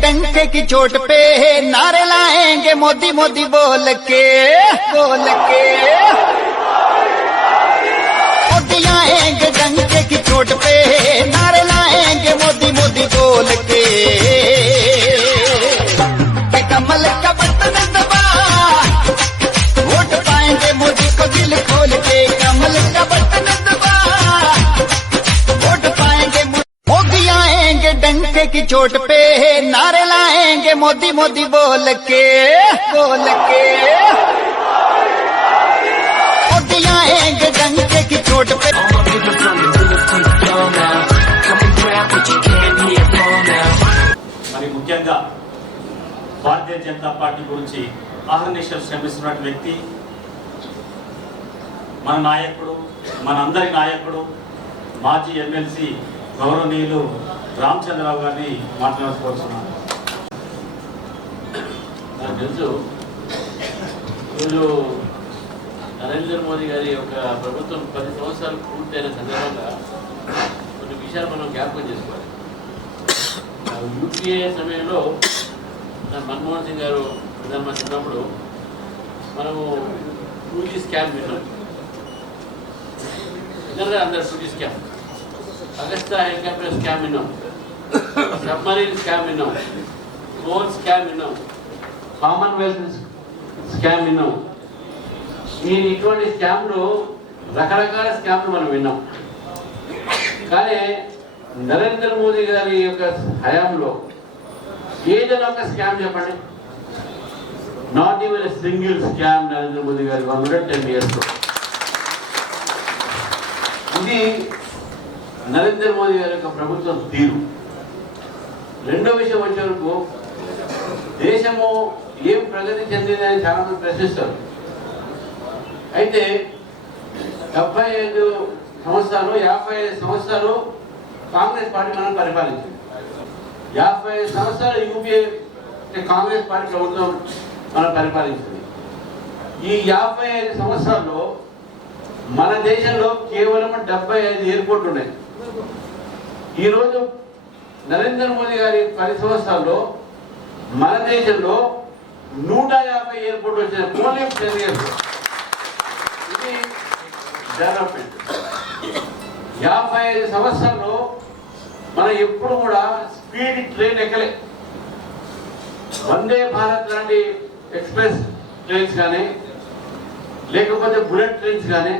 डंके की चोट पे नारे लाएंगे मोदी मोदी बोल के मोदी आएंगे डंके की चोट पे नारे लाएंगे मोदी मोदी बोल के कमल का बटन दबा वोट पाएंगे मोदी को दिल खोल के कमल का बटन दबा वोट पाएंगे मोदी आएंगे डंके की चोट पे नारे लाएंगे मोदी मोदी बोल के मोदी आएंगे डंके की चोट पे మరి ముఖ్యంగా భారతీయ జనతా పార్టీ గురించి అహర్నిశలు శ్రమిస్తున్న వ్యక్తి మన నాయకుడు మనందరి నాయకుడు మాజీ ఎమ్మెల్సీ గౌరవనీయులు రామచంద్రరావు గారిని మాట్లాడుకోవాల్సినారు. నాకు తెలుసు ఈరోజు నరేంద్ర మోదీ గారి యొక్క ప్రభుత్వం 10 సంవత్సరాలు పూర్తయిన సందర్భంగా కొన్ని విషయాలు మనం జ్ఞాపకం చేసుకోవాలి. యూపీఏ సమయంలో మన్మోహన్ సింగ్ గారు ప్రధానమంత్రి ఉన్నప్పుడు మనము 2G స్కామ్ విన్నాం. నిజంగా అందరు 2G స్కామ్, అగస్తా హెలికాప్టర్ స్కామ్ విన్నాం, సబ్మరీన్ స్కామ్ విన్నాం, కోల్ స్కామ్ విన్నాం, కామన్వెల్త్ స్కామ్ విన్నాం. ఇటువంటి స్కామ్లు రకరకాల స్కామ్లు మనం విన్నాం. కానీ నరేంద్ర మోదీ గారి యొక్క హయాంలో ఏదైనా ఒక స్కామ్ చెప్పండి. Not even single scam Narendra Modi గారి 110 years. ఇది నరేంద్ర మోదీ గారి యొక్క ప్రభుత్వం తీరు. రెండో విషయం వచ్చే వరకు దేశము ఏం ప్రగతి చెందిందని చాలా మంది ప్రశ్నిస్తారు. అయితే 75 సంవత్సరాలు 55 సంవత్సరాలు కాంగ్రెస్ పార్టీ మనం పరిపాలించింది. 55 సంవత్సరాలు యూపీఏ కాంగ్రెస్ పార్టీ ప్రభుత్వం మనం పరిపాలించింది. ఈ 55 సంవత్సరాల్లో మన దేశంలో కేవలం 75 ఎయిర్పోర్ట్లు ఉన్నాయి. ఈరోజు నరేంద్ర మోదీ గారి 10 సంవత్సరాల్లో మన దేశంలో 150 ఎయిర్పోర్ట్లు వచ్చినాయి. Only 10 years. ఇది డెవలప్మెంట్. 55 సంవత్సరాల్లో మనం ఎప్పుడు కూడా స్పీడ్ ట్రైన్ ఎక్కలే. వందే భారత్ లాంటి ఎక్స్ప్రెస్ ట్రైన్స్ కానీ, లేకపోతే బుల్లెట్ ట్రైన్స్ కానీ,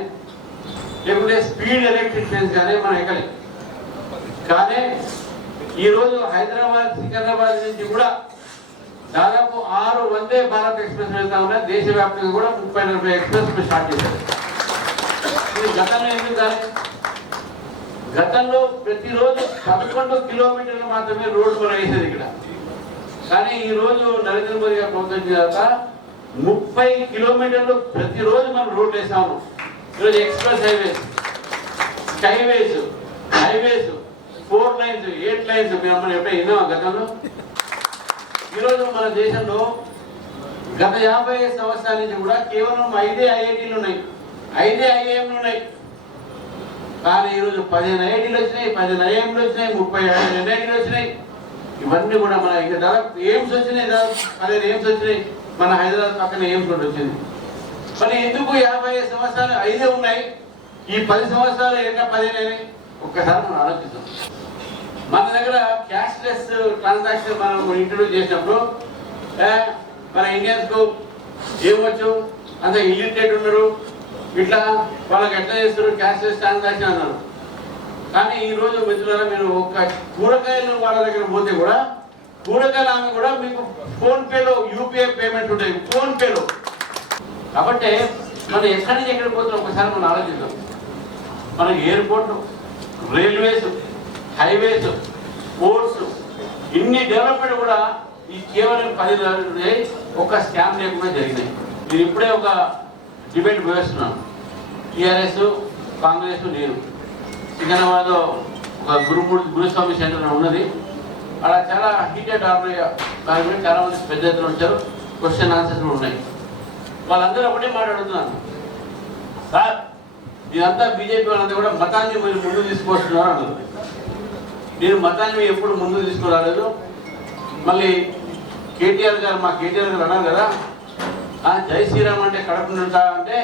లేకపోతే స్పీడ్ ఎలక్ట్రిక్ ట్రైన్స్ కానీ మనం ఎక్కలే. కానీ ఈరోజు హైదరాబాద్ సికింద్రాబాద్ నుంచి కూడా దాదాపు 6 వందే భారత్ ఎక్స్ప్రెస్ వెళ్తా ఉన్నాయి. దేశవ్యాప్తంగా కూడా 30-40 ఎక్స్ప్రెస్ స్టార్ట్ చేశారు. ఇది గతంలో ఎందుకు కానీ గతంలో ప్రతిరోజు 11 కిలోమీటర్లు మాత్రమే రోడ్డు మనం వేసేది ఇక్కడ. కానీ ఈ రోజు నరేంద్ర మోదీ గారు ప్రభుత్వం తర్వాత 30 కిలోమీటర్లు ప్రతిరోజు మనం రోడ్లు వేసాము. ఈరోజు express highways, skyways, highways, 4 lines, 8 lines మనం ఎప్పుడైనా విన్నామా గతంలో? ఈరోజు మన దేశంలో గత 50 సంవత్సరాల నుంచి కూడా కేవలం 5 ఐఐటీలు ఉన్నాయి, 5 ఐఐఎంలు ఉన్నాయి. కానీ ఈరోజు 15 ఐఐటీలు వచ్చినాయి, 15 ఐఐఎంలు వచ్చినాయి, 30 ఎన్ఐటీలు వచ్చినాయి. ఇవన్నీ కూడా మన ఇంకా దాదాపు ఎయిమ్స్ వచ్చినాయి, దాదాపు 15 ఎయిమ్స్ వచ్చినాయి. మన హైదరాబాద్ పక్కన ఎయిమ్స్ రోడ్ వచ్చింది. మరి ఎందుకు 50 సంవత్సరాలు 5 ఉన్నాయి, ఈ 10 సంవత్సరాలు ఇంకా 15 అయినాయి? ఒక్కసారి మనం ఆలోచిస్తాం. మన దగ్గర క్యాష్లెస్ ట్రాన్సాక్షన్ మనం ఇంట్రడ్యూస్ చేసినప్పుడు మన ఇండియన్స్ ఏమొచ్చు, అంత ఇల్లిటరేట్ ఉన్నారు, ఇట్లా వాళ్ళకి ఎట్లా చేస్తారు క్యాష్లెస్ ట్రాన్సాక్షన్ అన్నారు. కానీ ఈ రోజు మిత్రులారా, మీరు ఒక కూరగాయలు వాళ్ళ దగ్గర పోతే కూడా కూరగాయలు ఆమె కూడా మీకు ఫోన్ పేలో యూపీఐ పేమెంట్ ఉంటాయి, ఫోన్ పేలో. కాబట్టి మనం ఎక్కడి నుంచి ఎక్కడికి పోతున్నాం ఒకసారి మనం ఆలోచిద్దాం. మనకి ఎయిర్పోర్టు, రైల్వేస్, హైవేస్, పోర్ట్స్, ఇన్ని డెవలప్మెంట్ కూడా ఈ కేవలం 10 ఒక స్కామ్ లేకుండా జరిగినాయి. నేను ఇప్పుడే ఒక డిబేట్ వేస్తున్నాను. టీఆర్ఎస్, కాంగ్రెస్, నేను సికింద్రాబాద్ ఒక గురుస్వామి సెంటర్ ఉన్నది. అలా చాలా హీటెడ్ ఆర్గనైజ్, చాలా మంది పెద్ద ఎత్తున వచ్చారు. క్వశ్చన్ ఆన్సర్స్ ఉన్నాయి. వాళ్ళందరూ ఒకటే మాట్లాడుతున్నాను, సార్ ఇదంతా బీజేపీ వాళ్ళంతా కూడా మతాన్ని మీరు ముందు తీసుకొస్తున్నారు అన్నారు. నేను మతాన్ని ఎప్పుడు ముందు తీసుకురాలేదు. మళ్ళీ కేటీఆర్ గారు మా కేటీఆర్ గారు అన్నారు కదా జై శ్రీరామ్ అంటే కడప నిండుతా అంటే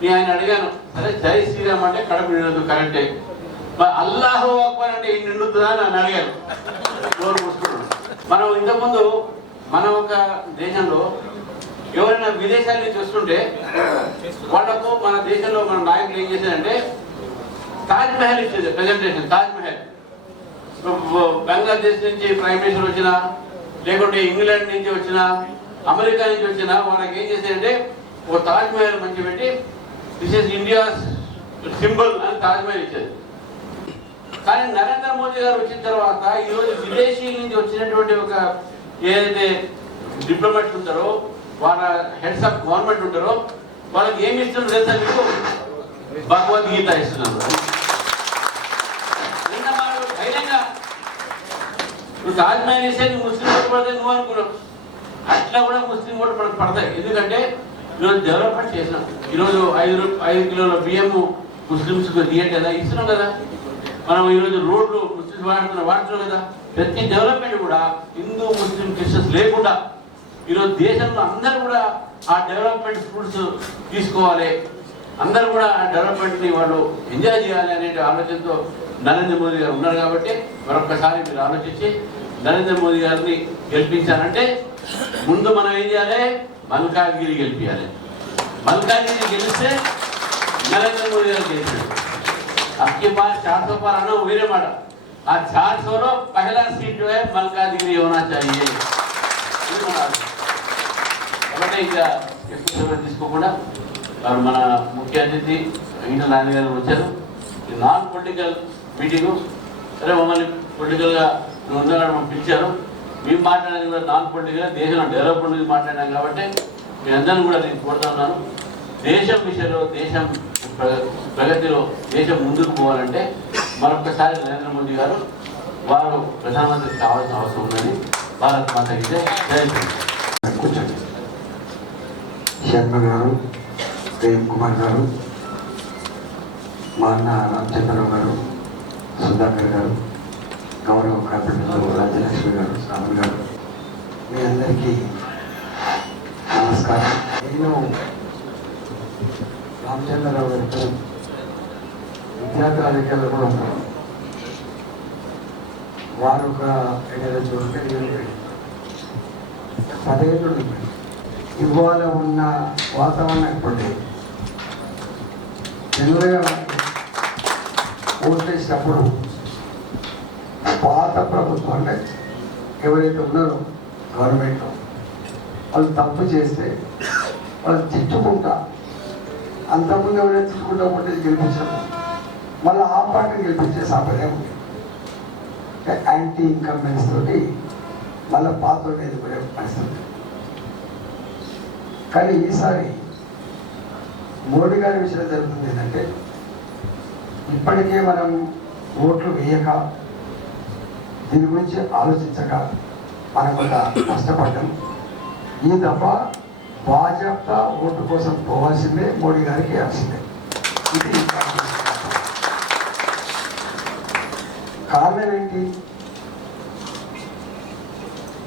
నేను ఆయన అడిగాను, సరే జై శ్రీరామ్ అంటే కడప నిండదు కరెక్టే, మరి అల్లాహు అక్బర్ అంటే ఏం నిండుతుందా అని నన్ను అడిగాను. నోరు మూసుకున్నాడు. మనం ఇంతకుముందు మన ఒక దేశంలో ఎవరైనా విదేశాల నుంచి వస్తుంటే వాళ్ళకు మన దేశంలో మన నాయకులు ఏం చేశారంటే తాజ్ మహల్ ఇచ్చేది ప్రెజెంటేషన్. తాజ్ మహల్ బంగ్లాదేశ్ నుంచి ప్రైమ్ మినిస్టర్ వచ్చినా, లేకుంటే ఇంగ్లాండ్ నుంచి వచ్చినా, అమెరికా నుంచి వచ్చినా వాళ్ళకి ఏం చేశారంటే ఒక తాజ్ మహల్ మంచి పెట్టి దిస్ ఇస్ ఇండియా సింబల్ అని తాజ్ మహల్ ఇచ్చేది. కానీ నరేంద్ర మోదీ గారు వచ్చిన తర్వాత ఈరోజు విదేశీయుల నుంచి వచ్చినటువంటి ఒక ఏదైతే డిప్లొమాట్స్ ఉంటారో, వాళ్ళ హెడ్స్ ఆఫ్ గవర్నమెంట్ ఉంటారో, వాళ్ళకి ఏమి ఇస్తున్నారు తెలుసా మీకు? భగవద్గీత ఇస్తున్నారు. నిన్న వాళ్ళు ధైర్యంగా నువ్వు తాజ్ మహల్ ఇస్తే నువ్వు ముస్లిం ఓటు పడతాయి నువ్వు అనుకున్నావు, అట్లా కూడా ముస్లిం ఓటు మనకు పడతాయి. ఎందుకంటే ఈరోజు డెవలప్మెంట్ చేసినాం. ఈరోజు 5 కిలోల బియ్యం ముస్లింస్ దిగట్లేదా? ఇస్తున్నాం కదా. మనం ఈరోజు రోడ్లు ముస్లింస్ వాడుతున్నాం కదా. ప్రతి డెవలప్మెంట్ కూడా హిందూ ముస్లిం క్రిస్టియన్స్ లేకుండా ఈరోజు దేశంలో అందరూ కూడా ఆ డెవలప్మెంట్ ఫ్రూట్స్ తీసుకోవాలి, అందరూ కూడా ఆ డెవలప్మెంట్ని వాళ్ళు ఎంజాయ్ చేయాలి అనే ఆలోచనతో నరేంద్ర మోదీ గారు ఉన్నారు. కాబట్టి మరొకసారి మీరు ఆలోచించి నరేంద్ర మోదీ గారిని గెలిపించాలంటే ముందు మనం ఏం చేయాలి? మల్కాజ్గిరి గెలిపించాలి. మల్కాజ్గిరి గెలిస్తే నరేంద్ర మోదీ గారు గెలిచారు. आपके पास 400 पर आना मेरे माड़ा आज 400 पहला सीट जो है मल्काज्गिरी होना चाहिए. కాబట్టి ఇంకా ఎక్కువ సమయం తీసుకోకుండా వారు మన ముఖ్య అతిథి ఈటల రాజేంద్ర గారు వచ్చారు. ఈ నాన్ పొలిటికల్ మీటింగు, సరే మమ్మల్ని పొలిటికల్గా ఉండాలని మనం పిలిచారు. మేము మాట్లాడేది కూడా నాన్ పొలిటికల్, దేశంలో డెవలప్మెంట్ గురించి మాట్లాడాం. కాబట్టి మీ అందరినీ కూడా నేను కోరుతా ఉన్నాను, దేశం విషయంలో, దేశం ప్రగతిలో దేశం ముందుకు పోవాలంటే మరొకసారి నరేంద్ర మోదీ గారు వారు ప్రధానమంత్రి కావాల్సిన అవసరం ఉందని భారత్ మాత కి జై. కూర్చోండి. శర్మ గారు, ప్రేమ్ కుమార్ గారు, మా అన్న రామచంద్రరావు గారు, సుధాకర్ గారు, గౌరవ కార్పొరేటర్ రాజ్యలక్ష్మి గారు, రాములు గారు, మీ అందరికీ నమస్కారం. నేను రామచంద్రరావు గారితో విద్యార్థి రాజకీయాల్లో కూడా ఉన్నాను. వారు ఒక 10 ఏళ్ళు ఇవాళ ఉన్న వాతావరణం ఇప్పుడు జనరల్గా ఓట్లు వేసినప్పుడు పాత ప్రభుత్వం అంటే ఎవరైతే ఉన్నారో గవర్నమెంట్లో వాళ్ళు తప్పు చేస్తే వాళ్ళు తిట్టుకుంటా, అంతకుముందు ఎవరైనా తిట్టుకుంటా ఉంటే గెలిపించారు, మళ్ళీ ఆ పార్టీని గెలిపించే సాంప్రదాయం ఉంది. యాంటీ ఇన్కంబెన్స్ తోటి మళ్ళీ పాత ఎదుర్కొనే పరిస్థితి. కానీ ఈసారి మోడీ గారి విషయం జరుగుతుంది ఏంటంటే, ఇప్పటికే మనం ఓట్లు వేయక దీని గురించి ఆలోచించక మనం కూడా కష్టపడ్డాం. ఈ దఫా భాజపా ఓటు కోసం పోవాల్సిందే, మోడీ గారికి వేయాల్సిందే. ఇది కారణం ఏంటి?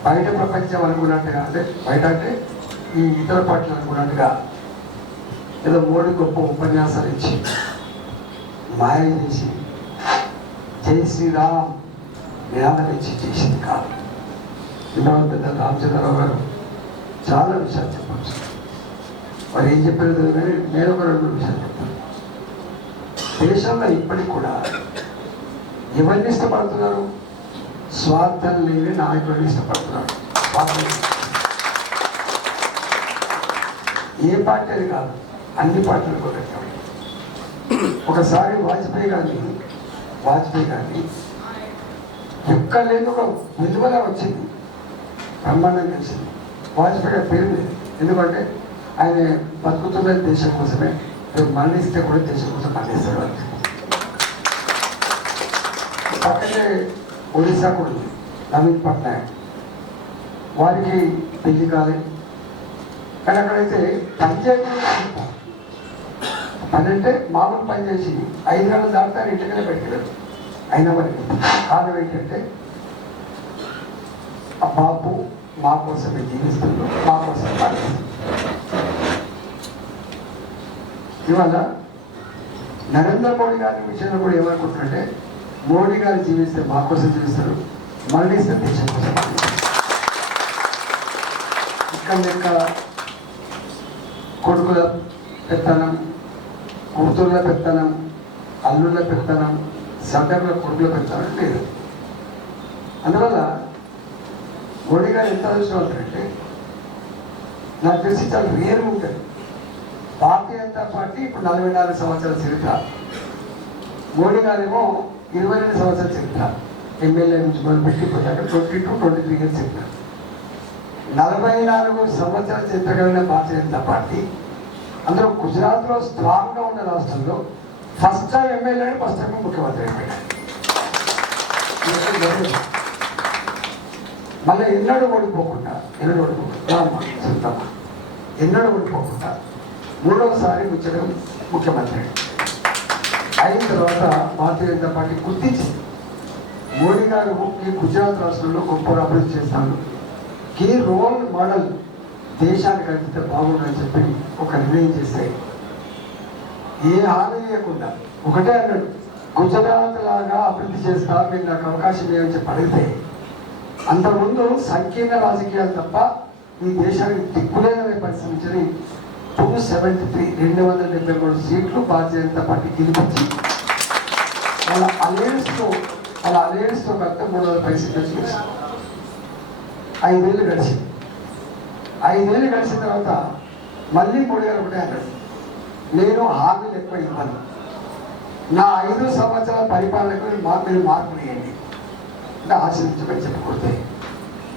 బయట ప్రపంచం అనుకున్నట్టుగా, అంటే బయట అంటే ఈ ఇతర పార్టీలు అనుకున్నట్టుగా ఏదో మోడీ గొప్ప ఉపన్యాసాలు ఇచ్చి మాయ చేసి జై శ్రీరామ్ నినాదం ఇచ్చి చేసింది కాదు. ఇంతవరకు పెద్ద రామచంద్రరావు గారు చాలా విషయాలు చెప్పచ్చు. వారు ఏం చెప్పారు కానీ నేను ఒక 2 విషయాలు చెప్తాను. దేశంలో ఇప్పటికి కూడా ఎవరిని ఇష్టపడుతున్నారు? స్వార్థం లేని నాయకుడిని ఇష్టపడుతున్నారు. ఏ పార్టీ అని కాదు, అన్ని పార్టీలు కూడా. ఒకసారి వాజ్పేయి గారిని ఎక్కడ లేదు ఒక విలువగా వచ్చింది, బ్రహ్మాండం తెలిసింది. వాజ్పేయి గారి పేరు లేదు, ఎందుకంటే ఆయన బతుకుతున్నది దేశం కోసమే, మరణిస్తే కూడా దేశం కోసం మరణిస్తాడు. పక్కనే ఒడిశా కూడా నవీన్ పట్నాయక్, వారికి పెళ్లి కాలేదు. కానీ అక్కడైతే పని అంటే మామూలు పని చేసి 5 గంటలు దాటితే ఇంటికనే పెట్టారు. అయినా వారికి కారణం ఏంటంటే ఆ బాపు మా కోసమే జీవిస్తుండ్రు, మా కోసం పాటిస్తుంది. ఇవాళ నరేంద్ర మోడీ గారి విషయంలో కూడా ఏమనుకుంటున్నారంటే మోడీ గారు జీవిస్తే మా కోసం జీవిస్తారు, మరణిస్తే దేశం కోసం ఇక్కడ లెక్క కొడుకుల పెత్తనం, కూతుర్ల పెత్తనం, అల్లుళ్ళ పెత్తనం, సడ్డర్ల కొడుకుల పెత్తనం లేదు. అందువల్ల మోడీ గారు ఎంత ఆలోచన నాకు తెలిసి చాలా రేరు ఉంటుంది. భారతీయ జనతా పార్టీ ఇప్పుడు 44 సంవత్సరాల చరిత్ర, మోడీ గారేమో 22 సంవత్సరాల చరిత్ర. ఎమ్మెల్యే నుంచి మొదలుపెట్టి ఇప్పుడు 22-23 ఇయర్స్ చరిత్ర. 44 సంవత్సరాల చరిత్ర కలిగిన భారతీయ జనతా పార్టీ అందులో గుజరాత్లో స్ట్రాంగ్గా ఉన్న రాష్ట్రంలో first time MLA, first time ముఖ్యమంత్రి అయిపోయాడు. మళ్ళీ ఎన్నడూ ఓడిపోకుండా మూడవసారి ముచ్చడం ముఖ్యమంత్రి అయిన తర్వాత భారతీయ జనతా పార్టీ గుర్తించి మోడీ గారు ఈ గుజరాత్ రాష్ట్రంలో గొప్ప అభివృద్ధి చేస్తాను, ఈ రోల్ మోడల్ దేశానికి అందితే బాగుండని చెప్పి ఒక నిర్ణయం చేస్తే ఏ హామీ లేకుండా ఒకటే అన్నాడు, గుజరాత్ లాగా అభివృద్ధి చేస్తా, మీరు నాకు అవకాశం ఏమని చెప్పి అడిగితే అంతకుముందు సంకీర్ణ రాజకీయాలు తప్ప ఈ దేశానికి దిక్కులేదనే పరిశ్రమించని 273 సీట్లు భారతీయ జనతా పార్టీ గెలిపించి వాళ్ళ అలయన్స్తో కలిపితే 350 సీట్లు చూసాం. 5 ఏళ్ళు గడిచింది. 5 ఏళ్ళు గడిచిన తర్వాత మళ్ళీ మోడీ గారు ఒకటే అన్నాడు, నేను హామీలు ఎక్కువ ఇవ్వను, నా 5 సంవత్సరాల పరిపాలనకు మీరు మార్పులు ఇవ్వండి అంటే ఆశీర్వించమని చెప్పుకుంటే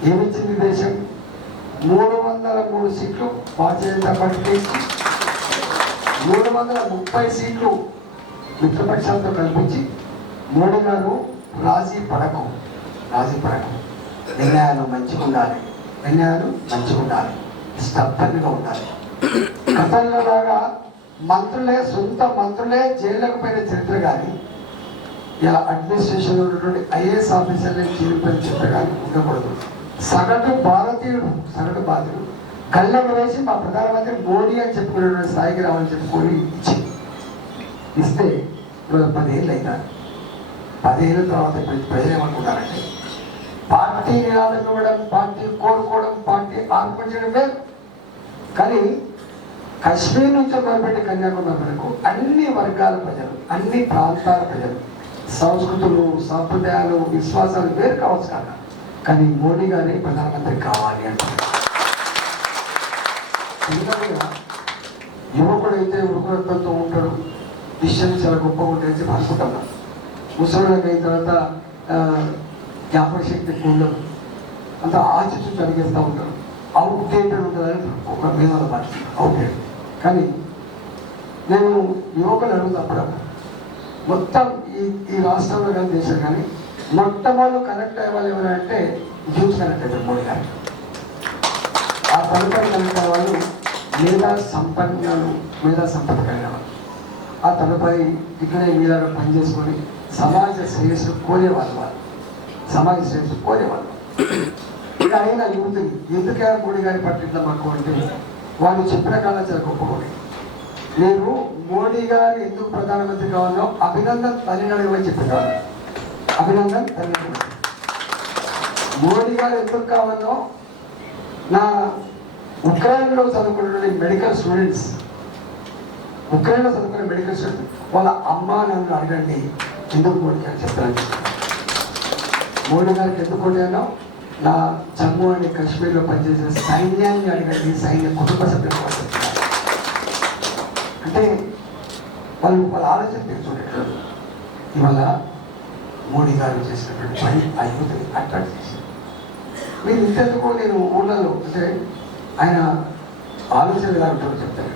ఏమిచ్చింది దేశం? 303 సీట్లు భారతీయ జనతా పార్టీకి, 330 సీట్లు మిత్రపక్షాలతో కల్పించి మోడీ గారు రాజీ పడకు, నిర్ణయాలు మంచిగా ఉండాలి, స్తబ్దంగా ఉండాలి. గతంలో లాగా సొంత మంత్రులే జైళ్ళకు పోయిన చరిత్ర కానీ ఇలా అడ్మినిస్ట్రేషన్లో ఉన్నటువంటి ఐఏఎస్ ఆఫీసర్లే జైలుపోయిన చరిత్ర కానీ ఉండకూడదు. సగటు బాధితుడు కళ్ళకు వేసి మా ప్రధానమంత్రి మోడీ అని చెప్పుకునేటువంటి స్థాయికి రావాలని చెప్పుకొని ఇస్తే 10 ఏళ్ళు అయినారు. 10 ఏళ్ళ తర్వాత ప్రజలు ఏమనుకుంటారంటే పార్టీ నినాదం ఇవ్వడం, పార్టీ కోరుకోవడం, పార్టీ ఆర్పించడం వేరు. కానీ కశ్మీర్ నుంచి మొదలుపెట్టి కన్యాకుమారి వరకు అన్ని వర్గాల ప్రజలు, అన్ని ప్రాంతాల ప్రజలు, సంస్కృతులు, సాంప్రదాయాలు, విశ్వాసాలు వేరు కావచ్చు కాక, కానీ మోడీ గారి ప్రధానమంత్రి కావాలి అంటారు. యువకుడు అయితే ఉరుకులతో ఉంటాడు, డిసిషన్ చాలా గొప్పగా ఉంటాయని చెప్పి అనుకుంటున్నాం. ముసలికి అయిన తర్వాత జ్ఞాపక శక్తి ఎక్కువ ఉండదు, అంత ఆచితూచి అడిగేస్తూ ఉంటారు, అవుట్డేటెడ్ ఉంటుందని ఒక మీద అవుట్డేటెడ్. కానీ నేను యువకులు అడుగుతాప్పుడు మొత్తం ఈ రాష్ట్రంలో కానీ దేశం కానీ మొట్టమొదటి కనెక్ట్ అయ్యే వాళ్ళు ఎవరంటే యూత్ కనెక్ట్ అవుతారు మోడీ గారు. ఆ తదుపరి కనెక్ట్ అయ్యే వాళ్ళు మేధా సంపద కలిగిన వాళ్ళు. ఆ తదుపరి ఇక్కడే మీలాగా పనిచేసుకొని సమాజ శ్రేయస్సు కోరేవాళ్ళు. ఇక అయినా ఎందుకే మోడీ గారి పట్ల మాకు అంటే వాళ్ళు చెప్పిన కాలం చాలా గొప్పగా. నేను మోడీ గారు ఎందుకు ప్రధానమంత్రి కావాలో అభినందన్ తల్లినడమని చెప్పేవాళ్ళు. అభినందన్ తల్లినడమ మోడీ గారు ఎందుకు కావాలో నా ఉక్రెయిన్లో చదువుకునే మెడికల్ స్టూడెంట్స్ వాళ్ళ అమ్మా నన్ను అడగండి ఎందుకు మోడీ గారు చెప్తాను. మోడీ గారికి ఎందుకు కొట్టానో నా జమ్మూ అండ్ కాశ్మీర్లో పనిచేసిన సైన్యాన్ని అడగండి, సైన్య కుటుంబ సభ్యులు అంటే వాళ్ళ ఆలోచన తెలుసుకునేటప్పుడు ఇవాళ మోడీ గారు చేసినటువంటి పని ఆ యూత్ని అట్రాక్ట్ చేసింది. మీరు ఇంతెందుకు నేను ఊళ్ళలో అంటే ఆయన ఆలోచన ఎలా ఉంటుందో చెప్తాను.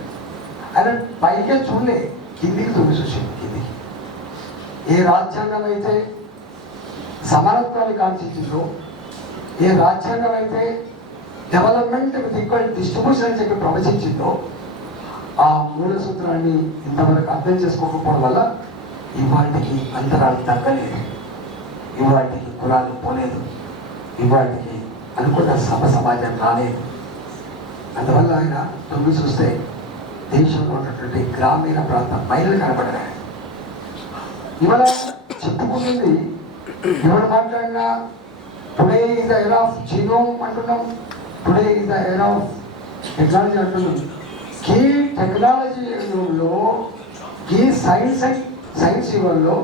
ఆయన పైకే చూడలే, కిందికి చూసింది. కిందికి ఏ రాజ్యాంగం అయితే సమానత్వాన్ని కాంక్షించిందో, ఏ రాజ్యాంగం అయితే డెవలప్మెంట్ విత్ ఈక్వల్ డిస్ట్రిబ్యూషన్ అని చెప్పి ప్రవచించిందో, ఆ మూల సూత్రాన్ని ఇంతవరకు అర్థం చేసుకోకపోవడం వల్ల ఇవాటికి అంతరాలు తగ్గలేదు, ఇవాటికి కులాలు పోలేదు, ఇవాటికి అనుకున్న సమాజం రాలేదు. అందువల్ల ఆయన తొంగి చూస్తే దేశంలో ఉన్నటువంటి గ్రామీణ ప్రాంత మహిళలు కనబడ్డాయి. ఇవాళ చెప్పుకుంటుంది ఎవరు మాట్లాడినా today is the era of genome అంటున్నాం, today is the era of technology అంటున్నాం. ఈ టెక్నాలజీలో ఈ సైన్స్ యుగంలో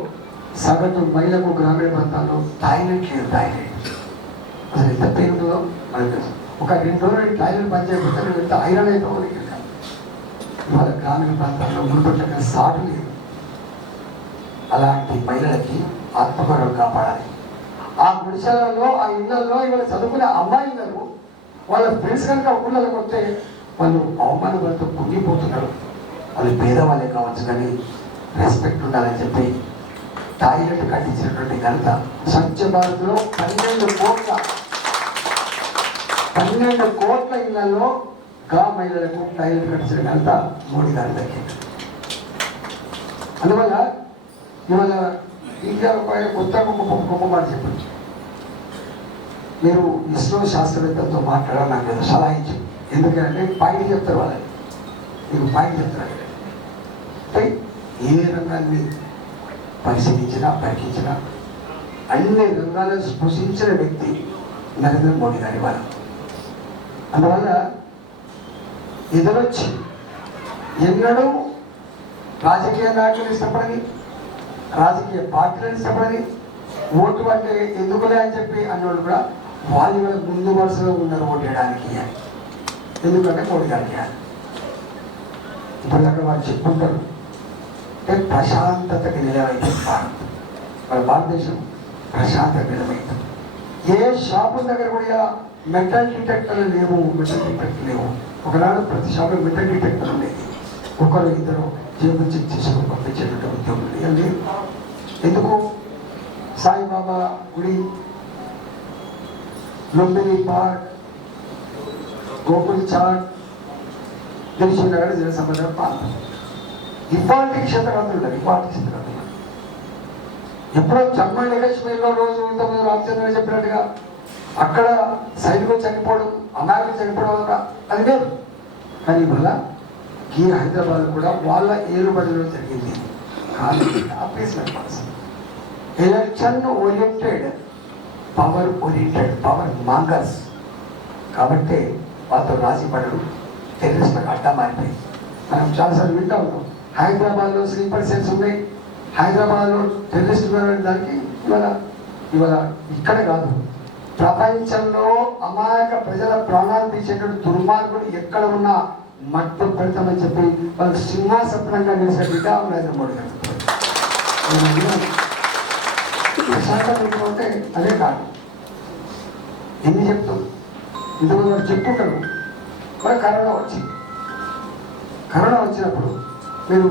సగటు మహిళకు గ్రామీణ ప్రాంతాల్లో టాయిలెట్ లేదు. టాయిలెట్ అసలు ఎంత పెయిన్ ఉంటుందో మనకు తెలుసు. ఒక 2 రోజులు టాయిలెట్ పనిచేయకపోతే నువ్వు ఎంత ఐరన్ అయిపోవు. ఇవాళ గ్రామీణ ప్రాంతాల్లో మునుపట్ల సాటు లేదు. అలాంటి మహిళలకి ఆత్మగౌరవం కాపాడాలి. ఆ గుడిసెలలో ఆ ఇళ్లలో ఇవాళ చదువుకునే అమ్మాయిలను వాళ్ళ ఫ్రెండ్స్ కనుక ఊళ్ళకి వస్తే వాళ్ళు అవమానంతో పొంగిపోతున్నారు. వాళ్ళు పేదవాళ్ళే కావచ్చు కానీ రెస్పెక్ట్ ఉండాలని చెప్పి టాయిలెట్ కట్టించినటువంటి ఘనత స్వచ్ఛ భారత్లో 12 కోట్ల ఇళ్లలో మహిళలకు టాయిలెట్ కట్టించిన ఘనత మోడీ గారి దక్కింది. అందువల్ల ఇవాళ ఇంకా కొత్త గొప్ప మాట చెప్పండి. మీరు ఇస్రో శాస్త్రవేత్తలతో మాట్లాడాలి, నాకు ఏదో సలహా ఇచ్చి. ఎందుకంటే పాయింట్ చెప్తారు వాళ్ళని, మీకు పాయింట్ చెప్తారు. ఏ రంగాన్ని పరిశీలించినా పరికించినా అన్ని రంగాలను స్పృశించిన వ్యక్తి నరేంద్ర మోడీ గారి వారు. అందువల్ల ఎదురొచ్చి ఎన్నడూ రాజకీయ నాయకులు ఇష్టపడని, రాజకీయ పార్టీలను ఇష్టపడని, ఓటు అంటే ఎందుకులే అని చెప్పి అన్నోళ్ళు కూడా వాళ్ళు ముందు వరుసలో ఉన్నారు ఓటు వేయడానికి. ఎందుకంటే మోడీ గారికి ఇప్పుడు అక్కడ వాళ్ళు చెప్పుకుంటారు అంటే ప్రశాంతతకి నిలవైతే భారత్, మన భారతదేశం ప్రశాంతత నిలవైతే. ఏ షాపు దగ్గర కూడా మెటల్ డిటెక్టర్లు లేవు, మెటల్ డిటెక్టర్ లేవు. ఒకనాడు ప్రతి షాపులో మెటల్ డిటెక్టర్ ఉండేది. ఒకరు ఇద్దరు జేబులు చెక్ చేసుకుని పంపించేటువంటి ఉద్యోగులు లేదు. ఎందుకు? సాయిబాబా గుడి, లుంబిని పార్క్, గోకుల్ చాట్, దిల్సుఖ్నగర్ జనసంబంధ ప్రాంతం ఇవాళ క్షేత్రవంతులు ఉంటారు. ఇవాళ క్షేత్రవంతులు ఎప్పుడో జమ్మల్ కాశ్మీర్లో రోజు ఇంతకుముందు రామచంద్ర చెప్పినట్టుగా అక్కడ సైనికులు చనిపోవడం, అమాయకులు చనిపోవడం అది లేదు. కానీ ఇవాళ ఈ హైదరాబాద్ కూడా వాళ్ళ ఏలుబడిలో జరిగింది. కానీ election oriented, power oriented, power mongers కాబట్టి వాళ్ళతో రాజీ పడరు, టెర్రరిస్టులకు అడ్డా మారిపోయి. మనం చాలాసార్లు వింటా ఉంటాం, హైదరాబాద్లో స్లీపర్ సెల్స్ ఉన్నాయి, హైదరాబాద్లో టెర్రరిస్ట్ దానికి ఇవాళ ఇక్కడ కాదు, ప్రపంచంలో అమాయక ప్రజల ప్రాణాలు తీసేటువంటి దుర్మార్గులు ఎక్కడ ఉన్నా మట్టు పెడతామని చెప్పి వాళ్ళకి సింహాసనంగా నిలిచిన బిడ్డ నరేంద్ర మోడీ గారు. ప్రశాంతంగా అదే కాదు, ఎన్ని చెప్తాం. ఇంతకుముందు వాడు చెప్పుకుంటారు. మరి కరోనా వచ్చినప్పుడు మీరు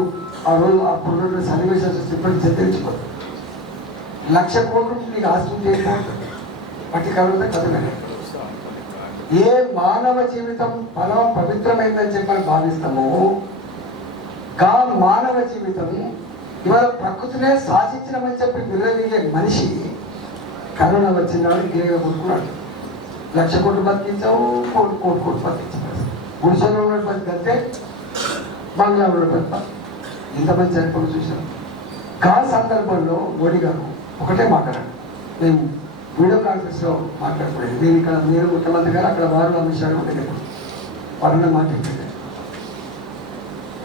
ఆ రోజు అప్పుడు సన్నివేశాలు చూస్తే ఇప్పటికి చెప్పించుకోరు. 1,00,000 కోట్లు మీకు ఆస్తుంది అయిపోతుంది. వాటి కరోనా కథలనే ఏ మానవ జీవితం పవిత్రమైందని చెప్పని భావిస్తామో గా మానవ జీవితం ఇవాళ ప్రకృతినే శాసించడమని చెప్పి విర్రవీగే మనిషి కరోనా వచ్చినాడు గిరిగా కొనుక్కున్నాడు. 1,00,000 కోట్లు బతికించావు, కోటి బతికించావు. గుడిసెలో ఉన్నటువంటి కంటే బంగ్లాలో ఉన్నటువంటి ఇంతమంది చనిపోయి చూశాను. గా సందర్భంలో మోడీ గారు ఒకటే మాట్లాడారు. మేము వీడియో కాన్ఫరెన్స్లో మాట్లాడుకోలేదు. నేను ఇక్కడ మీరు ముఖ్యమంత్రి గారు, అక్కడ వారు అమిత్ షా ఉండేది. వాళ్ళని మాట్లాడుతుంది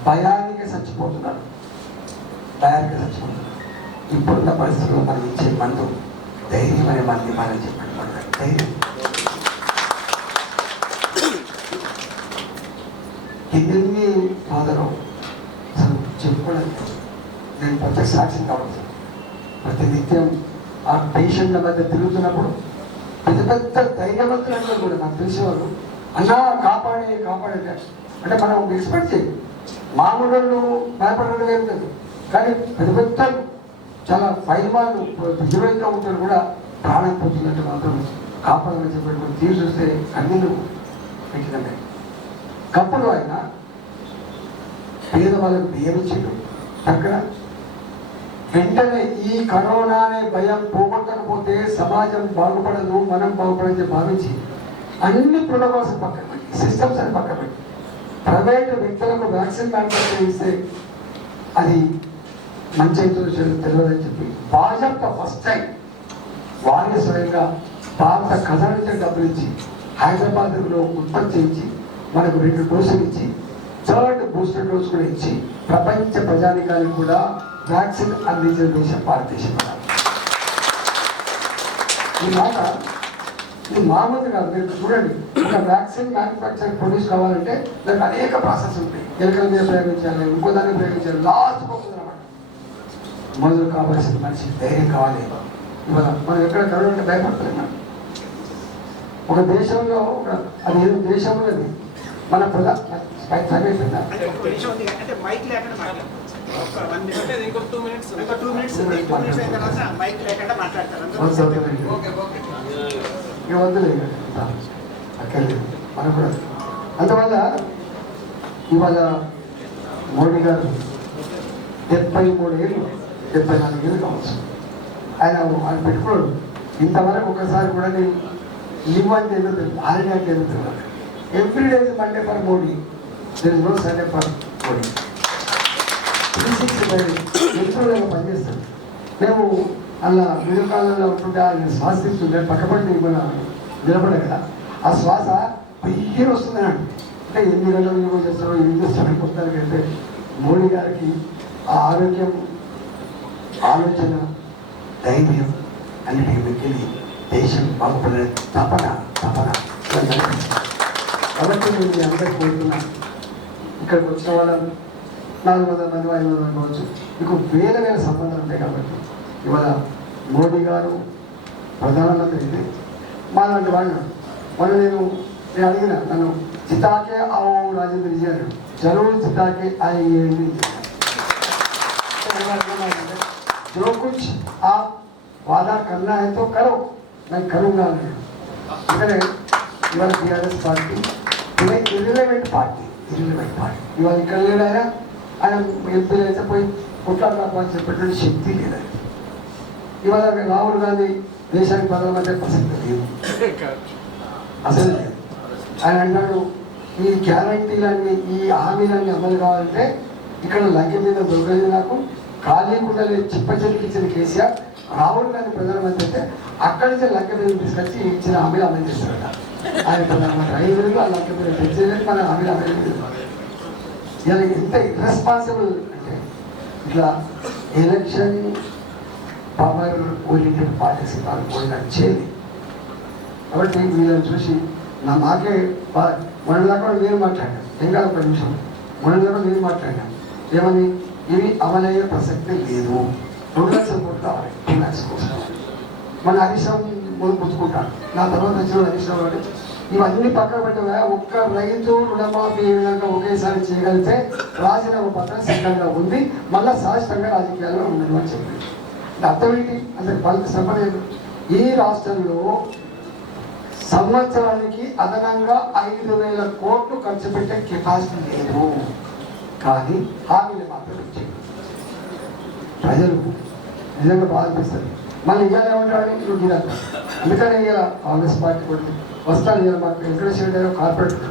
భయానికి చచ్చిపోతున్నారు. ఇప్పుడున్న పరిస్థితుల్లో మనం ఇచ్చే మందు ధైర్యం అనే మంది మనం చెప్పండి. ధైర్యం ఎన్ని సోదరు అసలు చెప్పుకోలేదు. నేను ప్రత్యక్ష సాక్ష్యం కావచ్చు. ప్రతి నిత్యం ఆ పేషెంట్ల మధ్య తిరుగుతున్నప్పుడు పెద్ద ధైర్యవంతులు కూడా నాకు తెలిసేవాళ్ళు అన్నా కాపాడే అంటే మనం ఎక్స్పెక్ట్ చేయాలి. మామూలు భయపడడం ఏం లేదు, కానీ పెద్ద చాలా ఫైల్మాలు హీరోయిన్గా ఉంటారు కూడా ప్రాణం పోతున్నట్టు మాత్రం కాపాడాలని చెప్పేటువంటి తీరు చూస్తే కన్నీళ్ళు పెట్టినమే. కప్పుడు ఆయన పేదవాళ్ళకు బియ్యం ఇచ్చిండు. అక్కడ వెంటనే ఈ కరోనా అనే భయం పోగొట్టకపోతే సమాజం బాగుపడదు, మనం బాగుపడని భావించి అన్ని ప్రోటోకాల్స్ పక్కన పెట్టి, సిస్టమ్స్ అని పక్కన పెట్టి ప్రైవేట్ వ్యక్తులకు వ్యాక్సిన్ మ్యానుఫ్యాక్చరింగ్ ఇస్తే అది మంచి తెలియదని చెప్పి భాజపా ఫస్ట్ టైం వారిని స్వయంగా భారత ఖజానా నుంచి డబ్బులు ఇచ్చి హైదరాబాద్లో ఉత్పత్తి చేయించి మనకు 2 డోసులు ఇచ్చి 3rd బూస్టర్ డోస్ కూడా ఇచ్చి ప్రపంచ ప్రజానికానికి కూడా వ్యాక్సిన్ అందించిన దేశం భారతదేశం. ఈ మాట ఇది మామూలు కాదు. మీరు చూడండి, ఒక వ్యాక్సిన్ మ్యానుఫ్యాక్చర్ ప్రొడ్యూస్ కావాలంటే దానికి అనేక ప్రాసెస్ ఉంటాయి. ఎలుకల మీద ప్రయోగించాలి, ఇంకో దాన్ని ప్రయోగించాలి, లాస్ట్ పోతుంది అన్నమాట. మొదలు కావాల్సిన మనిషి ధైర్యం కావాలి. ఇవాళ మనం ఎక్కడ కరోనా భయపడలేదు. ఒక దేశంలో అది ఏదో దేశంలోది మన చదివేసిందా ఇక వద్దులే అక్కర్లేదు మనకు కూడా. అందువల్ల ఇవాళ మోడీ గారు 73 ఏళ్ళు 74 ఏళ్ళు కావచ్చు ఆయన పెట్టుకోడు. ఇంతవరకు ఒకసారి కూడా నేను లీవ్ అంటే ఏదో తెలియదు, హాలిడే అంటే ఏదో తెలియదు. Every day is Monday for Modi, there is no Sunday for Modi. 365 ఎప్పుడు పనిచేస్తాను. మేము అలా మిడిల్ కాలంలో ఉంటుంటే ఆయన శ్వాస తీస్తుంటే పక్కపడి మన నిలబడే కదా, ఆ శ్వాస పైకి వస్తుంది అండి. అంటే 8 గంటలు యోగా చేస్తారో 8 చేస్తారో కొత్తగా అంటే మోడీ గారికి ఆ ఆరోగ్యం, ఆలోచన, ధైర్యం అన్నిటికీ వెళ్ళి దేశం బాగుపడే తపన కాబట్టి నేను మీ అందరికీ కోరుతున్నా, ఇక్కడికి వచ్చిన వాళ్ళని 400 మంది 500 మంది కావచ్చు, మీకు వేల సంబంధాలు ఉంటాయి. కాబట్టి ఇవాళ మోడీ గారు ప్రధానమంత్రి అయితే మాలాంటి వాళ్ళు నేను అడిగిన నన్ను చితాకే ఆవు రాజేంద్ర జీ అన్నాడు. జరూర్ చితాకే అయ్యేది जो कुछ आप वादा करना है तो करो, मैं करूँगा नहीं. इधर इवाल टीआरएस पार्टी इधर इरिलेवेंट पार्टी इवाल ఇక్కడ లేడా ఆయన ఎంపీలు అయితే పోయి కొట్లాడాలని చెప్పేటువంటి శక్తి లేదా. ఇవాళ రాహుల్ గాంధీ దేశానికి ప్రధానమంత్రి ప్రసక్తి లేదు అసలు. ఆయన అంటాడు ఈ గ్యారంటీలన్నీ ఈ హామీలన్నీ అమలు కావాలంటే ఇక్కడ లంకె మీద దొరకలేదు, నాకు ఖాళీ కుండలే చిప్పచెలికి ఇచ్చిన కేసీఆర్ రాహుల్ గాంధీ ప్రధానమంత్రి అయితే అక్కడి నుంచి లంకె మీద తీసుకొచ్చి ఇచ్చిన హామీలు అమలు చేస్తారట. ఆయన ప్రధానమంత్రి అయ్యేందుకు ఆ లంకె మీద తెచ్చేందుకు మన హామీలు అమలు చేస్తారు. ఇలా ఎంత ఇర్రెస్పాన్సిబుల్ అంటే ఇట్లా ఎలక్షన్ పవర్ ఓరియంటెడ్ పార్టీస్ వాళ్ళు నచ్చేది. కాబట్టి వీళ్ళని చూసి నాకే మొన్న దాకా నేను మాట్లాడాను, ఏం కాదు ఒక నిమిషం, మొన్న దాకా నేను మాట్లాడాను ఏమని, ఇవి అమలయ్యే ప్రసక్తి లేదు, 2 లక్షల కోట్లు కావాలి, 2 లక్షల కోసం మన హరీష్ రావు పుచ్చుకుంటాను. నా తర్వాత వచ్చిన హరీష్ రావు గారు ఇవన్నీ పక్కన పెట్టగా ఒక్క రైతు రుణమాఫీ ఏ విధంగా ఒకేసారి చేయగలిగితే రాజీనామా పత్రం సిద్ధంగా ఉంది, మళ్ళా శాశ్వతంగా రాజకీయాల్లో ఉండదు అని చెప్పింది. అర్థం ఏంటి అంటే వాళ్ళకి సంబంధం. ఈ రాష్ట్రంలో సంవత్సరానికి అదనంగా 5,000 కోట్లు ఖర్చు పెట్టే కెపాసిటీ లేదు, కానీ హామీలు మాత్రం ఇచ్చింది. ప్రజలు నిజంగా బాధిస్తుంది. మళ్ళీ ఇవాళ ఏమంటాడు నువ్వు గిరాక, అందుకని ఇవాళ కాంగ్రెస్ పార్టీ కూడా వస్తాను. ఇవాళ మాకు వెంకటేశ్వర గారు కార్పొరేట్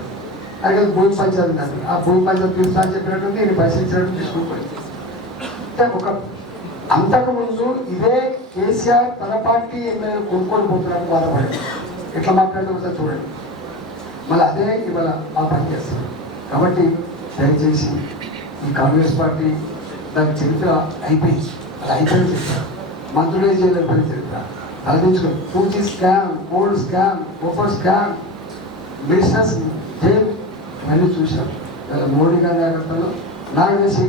ఆయన భూమి పంచాయతీ ఉంది, ఆ భూమి పంచాయతీ తీర్చా అని చెప్పినట్టుంది, ఈయన పైసలు ఇచ్చినట్టు తీసుకుని అంటే ఒక అంతకుముందు ఇదే కేసీఆర్ తన పార్టీ ఎమ్మెల్యేలు కొనుక్కొని పోతున్నారని బాధపడి ఎట్లా మాట్లాడితే ఒకసారి చూడండి. మళ్ళీ అదే ఇవాళ ఆ పని చేస్తారు. కాబట్టి దయచేసి ఈ కాంగ్రెస్ పార్టీ దాని చరిత్ర అయిపోయింది, అది అయిపోయిన చరిత్ర, మంత్రులే చేయలేకపోయిన చరిత్ర. తలదించుకో 2G స్కామ్, గోల్డ్ స్కామ్, ఓపర్ స్కామ్, బిజినెస్ జైల్ ఇవన్నీ చూశారు. మోడీ గారి నాయకత్వంలో నాకు తెలిసి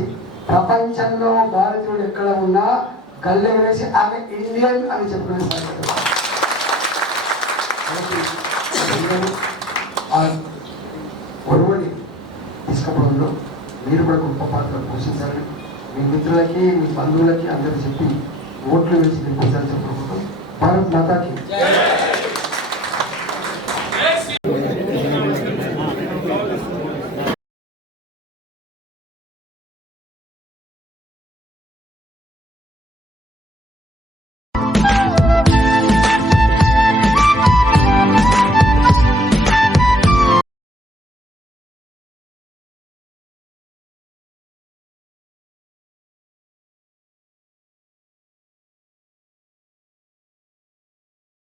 ప్రపంచంలో భారతీయుడు ఎక్కడ ఉన్నా గల్లె వేసి ఆమె ఇండియన్ అని చెప్పుకునే ఒరువని తీసుకపోవడంలో మీరు కూడా గొప్ప పాత్ర పోషించాలని మీ మిత్రులకి మీ బంధువులకి అందరూ చెప్పి ఓట్లు వేసి గెలిపించాలని చెప్పుకుంటూ భారత్ మాతాకి